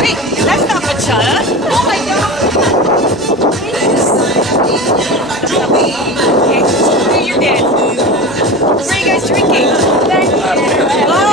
Wait, that's not bachata. Oh my god. Okay, do your dance. What are you guys drinking? Thank you. Oh,